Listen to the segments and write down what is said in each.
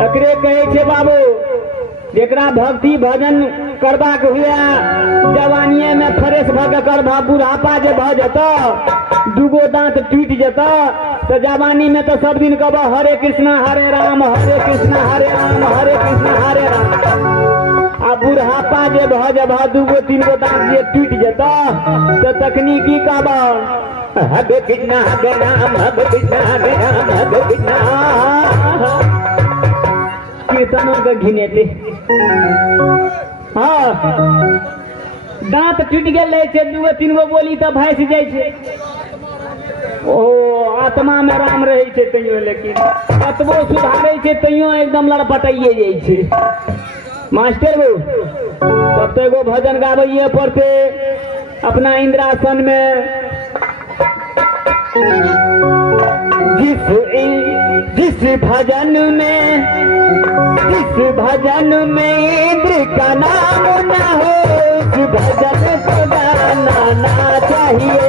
एकरे कहे छे बाबू जेकरा भक्ति भजन करबाक हुआ जवानिये में फ्रेश भग कर बुढ़ापा जे भ जत दूगो दांत टूट जत तो जवानी में तो सब दिन कब हरे कृष्णा हरे राम हरे कृष्णा हरे राम हरे कृष्णा हरे राम आ बुढ़ापा जे भ दूगो तीन गो दांत जे टूट जत तो तकनीकी कब हरे कृष्णा हरे राम हरे कृष्णा हरे राम हरे कृष्णा कीर्तनों के घिनेते। हाँ दांत टूट गए दूगो तीन गो बोली तो भैंस जाए ओ आत्मा में राम रहे छे तैयो लेकिन कतबो सुधारे छे तैयो एकदम लड़पटाइए जाए छे। मास्टर बाबू तब तो एगो भजन गाबैये पड़ते अपना इंद्रासन में जिस भजन में इंद्र का नाम न हो उस भजन को गाना चाहिए।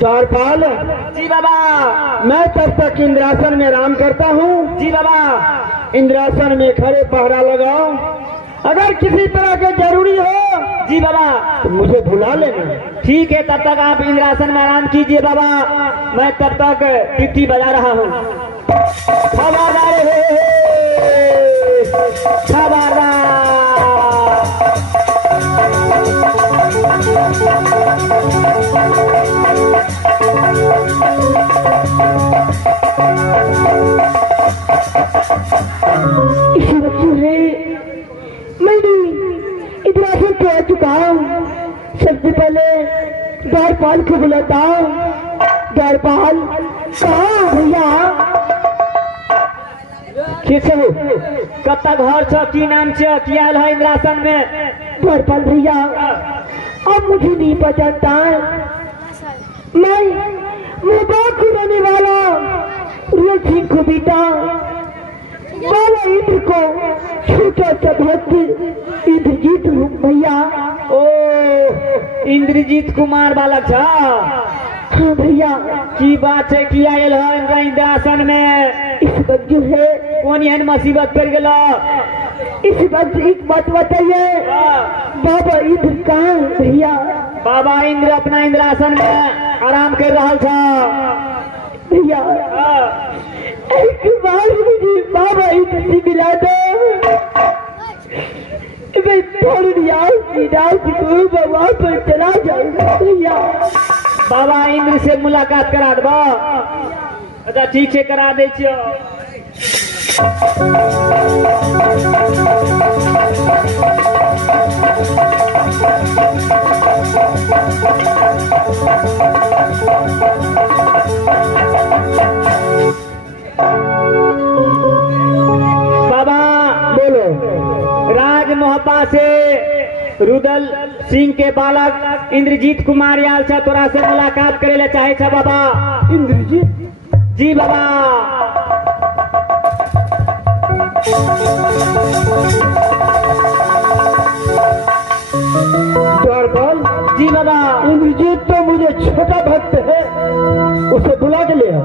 द्वारपाल जी बाबा। मैं तब तक इंद्रासन में आराम करता हूँ। जी बाबा। इंद्रासन में खड़े पहरा लगाओ, अगर किसी तरह के जरूरी हो जी बाबा तो मुझे बुला लेना। ठीक है, तब तक आप इंद्रासन में आराम कीजिए बाबा, मैं तब तक टिट्टी बजा रहा हूँ। मैं इंद्रासन पे आ चुका हूँ। सबसे पहले द्वारपाल को बुलाता हूँ। द्वारपाल कहाँ भैया? कैसे हो? कत्ता घर छ, की नाम छ, की आयल है इंद्रासन में? धरपाल भैया अब मुझे नहीं पहचानता है। मैं बात को रहने वाला रोज सिंह को बेटा बाबा इंद्र को छोटा सा भक्त इंद्रजीत हूँ भैया। ओ इंद्रजीत कुमार बालक छ? हाँ भैया। की बात है, की आयल है इंद्रासन में? इस वक्त जो है कौन एहन मुसीबत पड़ गेलो? इस वक्त एक बात बताइए, बाबा इंद्र कहाँ है भैया? बाबा इंद्र अपना इंद्रासन में आराम कर रहा था भैया। एक बार मुझे बाबा इंद्र से मिला दो, मैं थोड़ी रात को बाबा पर चला जाऊंगा भैया। बाबा इंद्र से मुलाकात करा दबा? अच्छा ठीक है, करा दे छियो। बाबा बोलो। राज मोहपा से रुदल सिंह के बालक इंद्रजीत कुमार आयल छ, तोरा से मुलाकात करे ले चाहे छ बाबा। इंद्रजीत? जी बाबा। धरपाल जी बाबा। इंद्रजीत तो मुझे छोटा भक्त है, उसे बुला के ले आओ।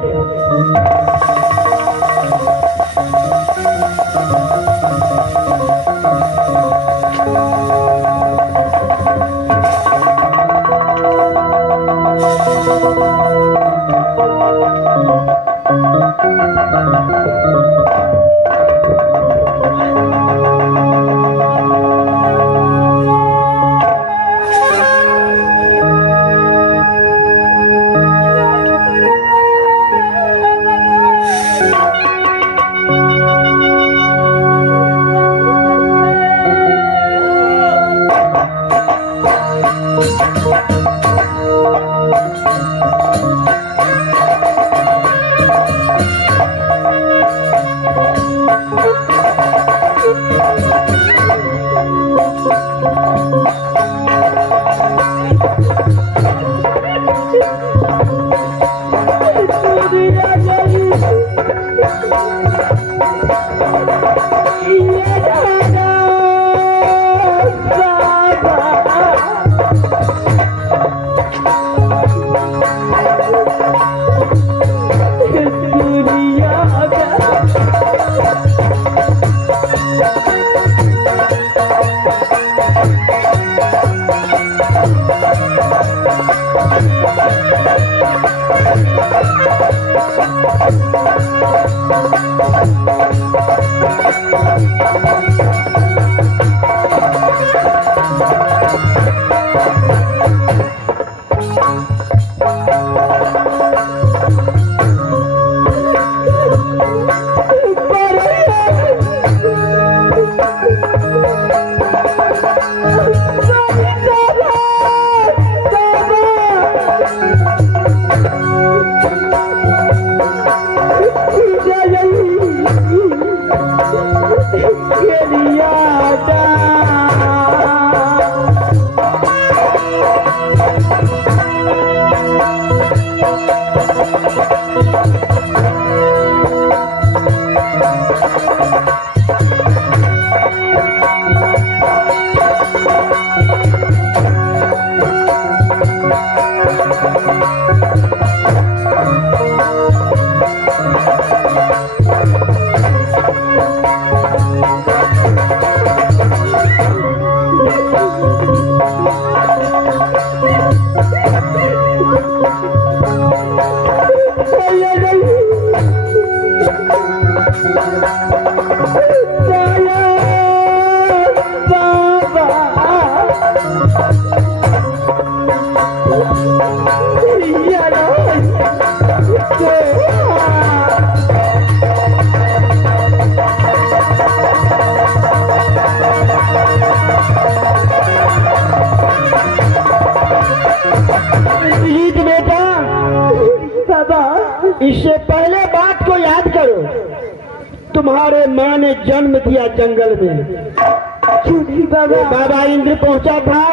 जन्म दिया जंगल में। क्यों नहीं बाबा? बाबा इंद्र पहुंचा था।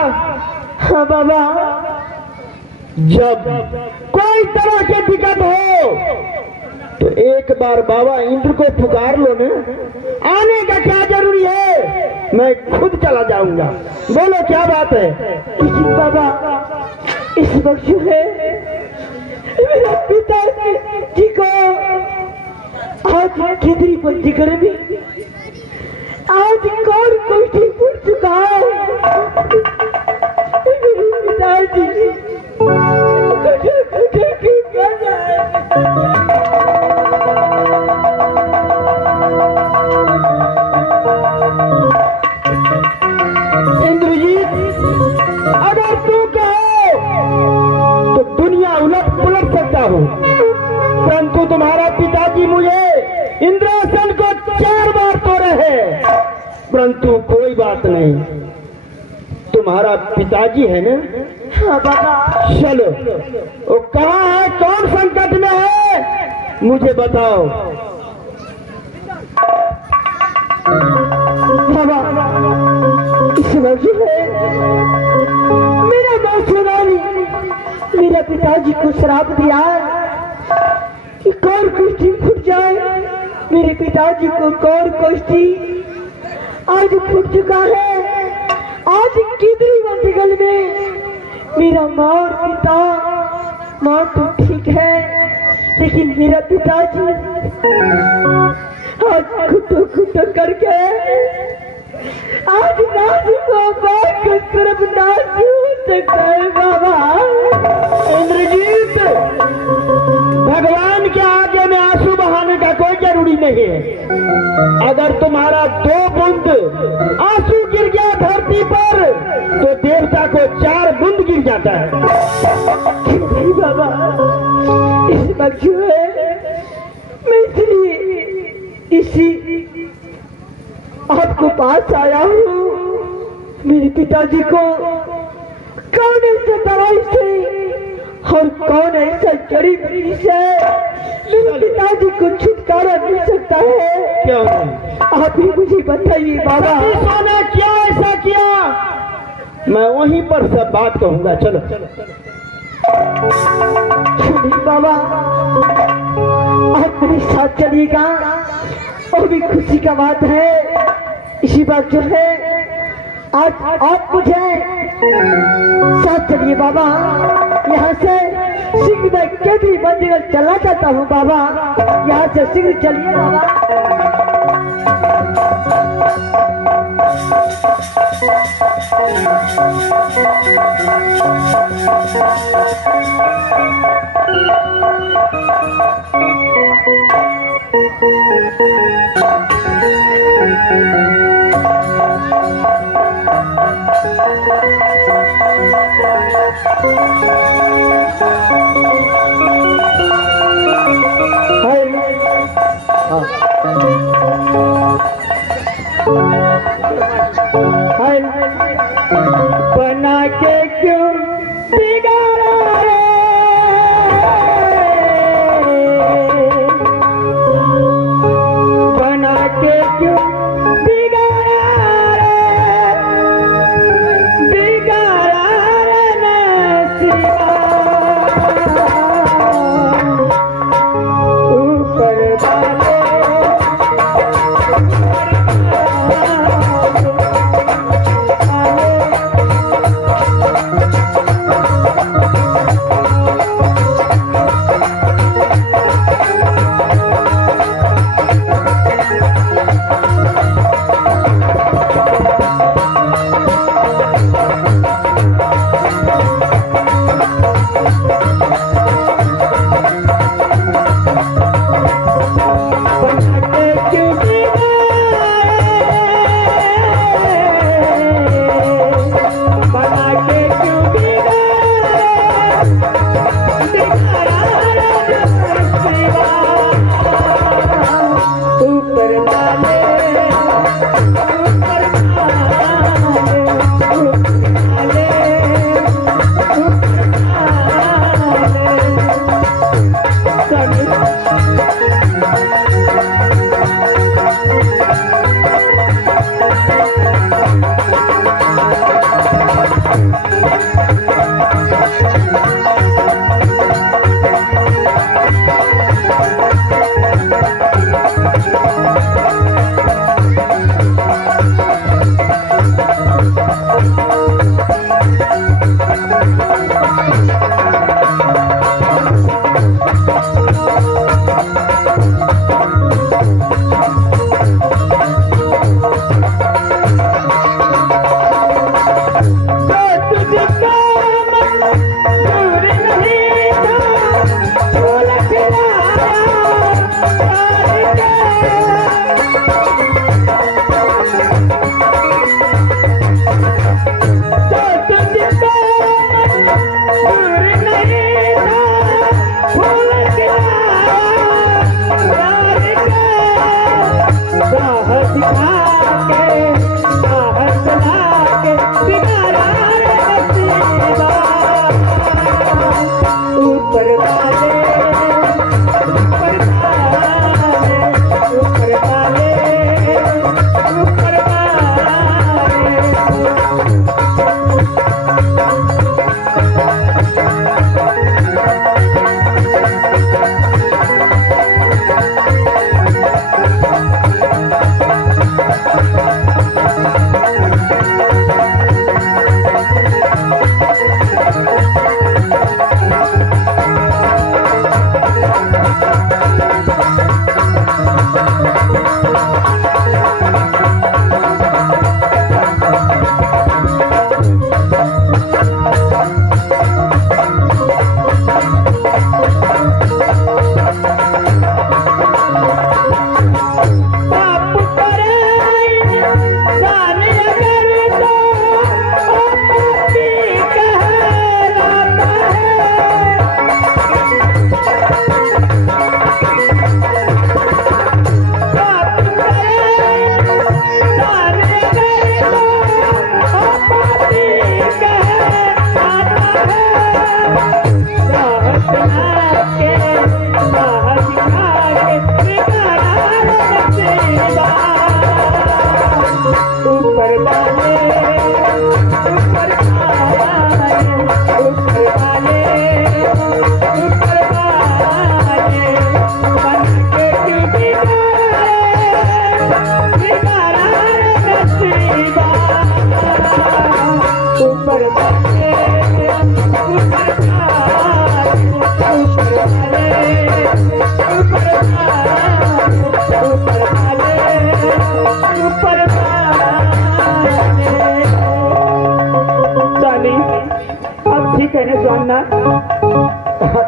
हाँ बाबा। जब कोई तरह के दिक्कत हो तो एक बार बाबा इंद्र को पुकार लो ना। आने का क्या जरूरी है, मैं खुद चला जाऊंगा। बोलो क्या बात है? लेकिन बाबा इस वक्त जो है मेरा पिता जी को आज खिदरी पंचीकरण में आज कौन कोष्ठी फूट चुका है। मेरे पिताजी इंद्रजीत, अगर तू कहो तो दुनिया उलट पुलट सकता हूँ, परंतु तुम्हारा पिताजी मुझे इंद्रासन को 4 बार तोड़े हैं। परंतु कोई बात नहीं, तुम्हारा पिताजी है ना। हाँ बाबा। चलो, वो कहाँ है, कौन संकट में है, मुझे बताओ। बाबा इस वक्त है मेरा मौसरानी मेरा पिताजी को श्राप दिया कि कौर कोष्ठी फूट जाए। मेरे पिताजी को कौर कोष्ठी आज फूट चुका है। आज किधरी वंशगल में मेरा माँ और पिता, माँ तो ठीक है लेकिन मेरा पिताजी आज खुटो खुटो करके आज नाजुक बात को सिर्फ नाजू सकता है। बाबा इंद्रजीत, भगवान के आगे में आंसू बहाने का कोई जरूरी नहीं है। अगर तुम्हारा 2 बूंद आंसू गिर गया धरती पर तो देवता को 4 बूंद गिर जाता है। नहीं बाबा, इस वक्त जो है मैं इसलिए इसी आपको पास आया हूँ। मेरे पिताजी को कौन ऐसा दवाई से और कौन ऐसा जड़ी बूटी से मेरे पिताजी को छुटकारा मिल सकता है। क्यों नहीं? आप ही मुझे बताइए बाबा। ने क्या ऐसा किया, मैं वहीं पर सब बात कहूंगा। चलो बाबा आप मेरे साथ चलिएगा, और भी खुशी का बात है। इसी बात जो है आज आप मुझे साथ चलिए बाबा। यहाँ से शीघ्र मैं केतरी मंदिर चला जाता हूँ बाबा। यहाँ से शीघ्र चलिए बाबा। बना के क्यों बिगाड़ा रे, बना के क्यों बिगाड़ा रे, बिगाड़ा रे नसीबा, ऊपर वाले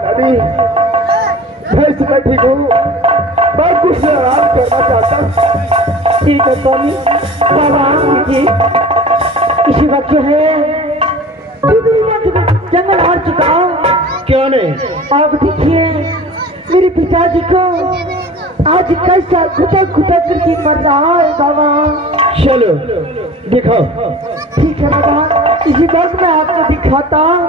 दादी मैं सुबह ठीक हूँ, मैं कुछ आराम करना चाहता हूँ। ठीक है स्वामी, बाबा जी इसी वक्त जो है जंगल हार चुका हूँ। क्यों नहीं? आप देखिए मेरे पिताजी को आज कैसा घुटक घुटक करके मर रहा है बाबा। चलो दिखाओ। ठीक है बाबा, इसी वक्त मैं आपको दिखाता हूँ।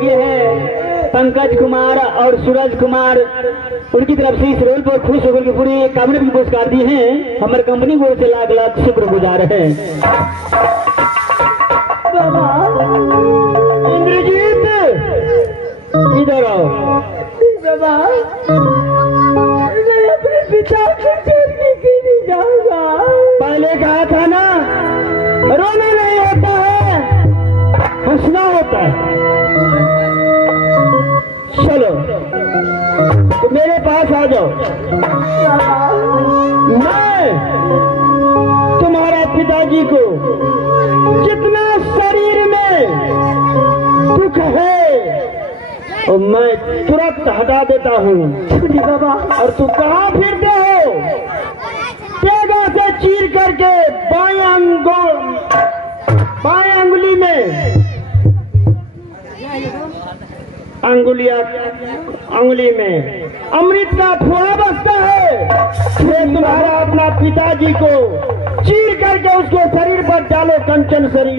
ये है पंकज कुमार और सूरज कुमार, उनकी तरफ से इस रोल पर खुश होकर के पूरे कामयाबी पुरस्कार दिए हैं। हमारे कंपनी को से लाख लाख शुक्रगुजार है। इंद्रजीत इधर आओ। बाबा मैं अपने पिता को छोड़ के कहीं जाऊंगा। पहले कहा था ना, रोना नहीं होता है, हंसना होता है। चलो तो मेरे पास आ जाओ। मैं तुम्हारा पिताजी को जितना शरीर में दुख है और मैं तुरंत हटा देता हूँ। बाबा और तू कहाँ फिरते हो? तेगा से चीर करके बाएं अंगुली में अंगुली में अमृत का फुआ बसता है। फिर तुम्हारा अपना पिताजी को चीर करके उसको शरीर पर डालो, कंचन शरीर।